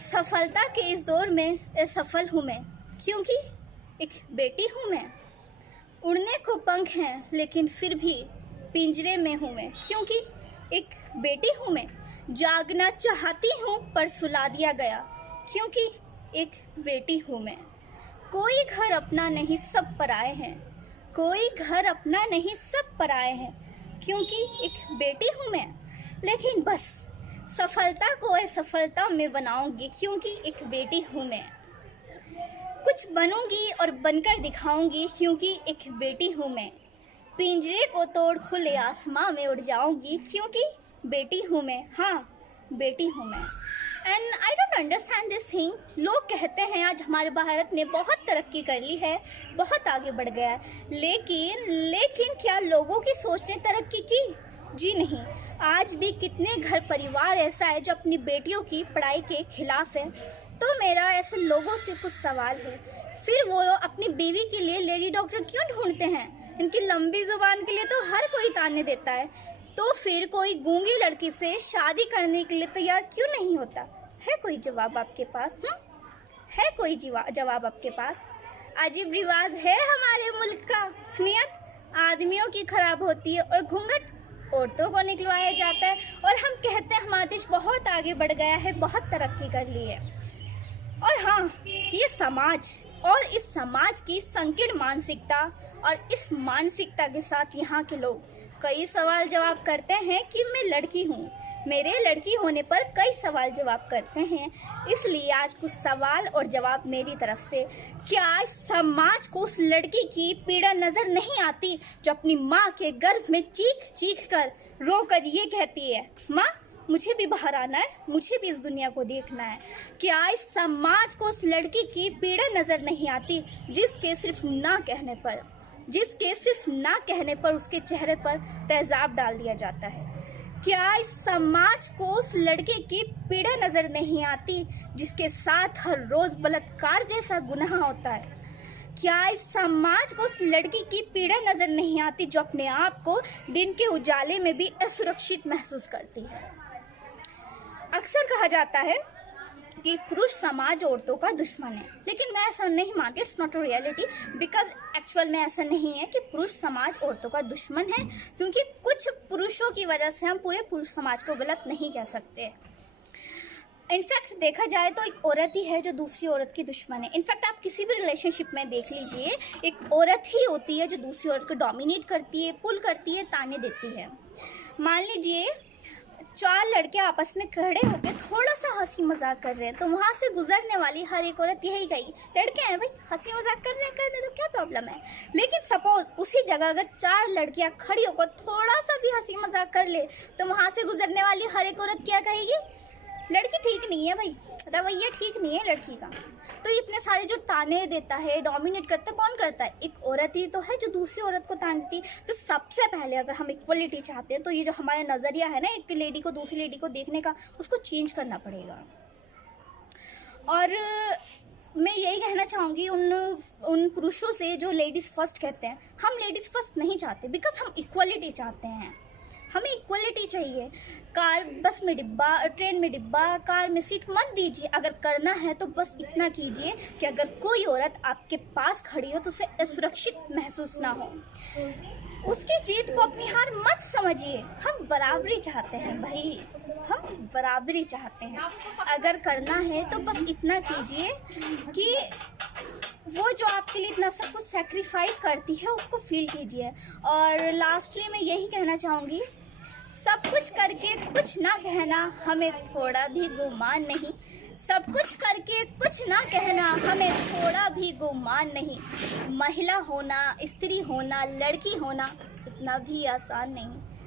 सफलता के इस दौर में असफल हूँ मैं, क्योंकि एक बेटी हूँ मैं। उड़ने को पंख हैं लेकिन फिर भी पिंजरे में हूँ मैं, क्योंकि एक बेटी हूँ मैं। जागना चाहती हूँ पर सुला दिया गया, क्योंकि एक बेटी हूँ मैं। कोई घर अपना नहीं, सब पराए हैं। कोई घर अपना नहीं, सब पराए हैं, क्योंकि एक बेटी हूँ मैं। लेकिन बस सफलता को असफलता में बनाऊंगी, क्योंकि एक बेटी हूँ मैं। कुछ बनूंगी और बनकर दिखाऊंगी, क्योंकि एक बेटी हूँ मैं। पिंजरे को तोड़ खुले आसमां में उड़ जाऊंगी, क्योंकि बेटी हूँ मैं। हाँ, बेटी हूँ मैं। And I don't understand this thing. लोग कहते हैं आज हमारे भारत ने बहुत तरक्की कर ली है, बहुत आगे बढ़ गया है, लेकिन क्या लोगों की सोच ने तरक्की की? जी नहीं। आज भी कितने घर परिवार ऐसा है जो अपनी बेटियों की पढ़ाई के खिलाफ है। तो मेरा ऐसे लोगों से कुछ सवाल है, फिर वो अपनी बीवी के लिए लेडी डॉक्टर क्यों ढूंढते हैं? इनकी लंबी जुबान के लिए तो हर कोई ताने देता है, तो फिर कोई गूंगी लड़की से शादी करने के लिए तैयार क्यों नहीं होता? है कोई जवाब आपके पास? है कोई जवाब आपके पास? अजीब रिवाज है हमारे मुल्क का। नियत आदमियों की खराब होती है और घूंघट औरतों को निकलवाया जाता है, और हम कहते हैं हमारा देश बहुत आगे बढ़ गया है, बहुत तरक्की कर ली है। और हाँ, ये समाज और इस समाज की संकीर्ण मानसिकता और इस मानसिकता के साथ यहाँ के लोग कई सवाल जवाब करते हैं कि मैं लड़की हूँ, मेरे लड़की होने पर कई सवाल जवाब करते हैं। इसलिए आज कुछ सवाल और जवाब मेरी तरफ से। क्या समाज को उस लड़की की पीड़ा नजर नहीं आती जो अपनी माँ के गर्भ में चीख चीख कर रो कर ये कहती है, माँ मुझे भी बाहर आना है, मुझे भी इस दुनिया को देखना है? क्या इस समाज को उस लड़की की पीड़ा नजर नहीं आती जिसके सिर्फ ना कहने पर उसके चेहरे पर तेजाब डाल दिया जाता है? क्या इस समाज को उस लड़के की पीड़ा नजर नहीं आती जिसके साथ हर रोज बलात्कार जैसा गुनाह होता है? क्या इस समाज को उस लड़की की पीड़ा नजर नहीं आती जो अपने आप को दिन के उजाले में भी असुरक्षित महसूस करती है? अक्सर कहा जाता है कि पुरुष समाज औरतों का दुश्मन है, लेकिन मैं ऐसा नहीं मानती। It's not a reality, because actual में ऐसा नहीं है कि पुरुष समाज औरतों का दुश्मन है, क्योंकि कुछ पुरुषों की वजह से हम पूरे पुरुष समाज को गलत नहीं कह सकते। इनफैक्ट देखा जाए तो एक औरत ही है जो दूसरी औरत की दुश्मन है। इनफैक्ट आप किसी भी रिलेशनशिप में देख लीजिए, एक औरत ही होती है जो दूसरी औरत को डोमिनेट करती है, पुल करती है, ताने देती है। मान लीजिए 4 लड़के आपस में खड़े होकर थोड़ा सा हंसी मजाक कर रहे हैं, तो वहाँ से गुजरने वाली हर एक औरत यही कही, लड़के हैं भाई, हंसी मजाक कर रहे तो क्या प्रॉब्लम है? लेकिन सपोज उसी जगह अगर 4 लड़कियाँ खड़ी होकर थोड़ा सा भी हंसी मजाक कर ले, तो वहाँ से गुजरने वाली हर एक औरत क्या कहेगी? लड़की ठीक नहीं है भाई, रवैया ठीक नहीं है लड़की का। तो इतने सारे जो ताने देता है, डोमिनेट करता है, कौन करता है? एक औरत ही तो है जो दूसरी औरत को तान देती। तो सबसे पहले अगर हम इक्वलिटी चाहते हैं तो ये जो हमारा नज़रिया है ना एक लेडी को दूसरी लेडी को देखने का, उसको चेंज करना पड़ेगा। और मैं यही कहना चाहूँगी उन पुरुषों से जो लेडीज़ फर्स्ट कहते हैं। हम लेडीज़ फर्स्ट नहीं चाहते, बिकॉज हम इक्वलिटी चाहते हैं। हमें इक्वलिटी चाहिए। कार बस में डिब्बा, ट्रेन में डिब्बा, कार में सीट मत दीजिए। अगर करना है तो बस इतना कीजिए कि अगर कोई औरत आपके पास खड़ी हो तो उसे असुरक्षित महसूस ना हो। उसकी जीत को अपनी हार मत समझिए। हम बराबरी चाहते हैं भाई, हम बराबरी चाहते हैं। अगर करना है तो बस इतना कीजिए कि वो जो आपके लिए इतना सब कुछ सेक्रीफाइस करती है उसको फील कीजिए। और लास्टली मैं यही कहना चाहूँगी, सब कुछ करके कुछ ना कहना हमें थोड़ा भी गुमान नहीं। सब कुछ करके कुछ ना कहना हमें थोड़ा भी गुमान नहीं। महिला होना, स्त्री होना, लड़की होना इतना भी आसान नहीं।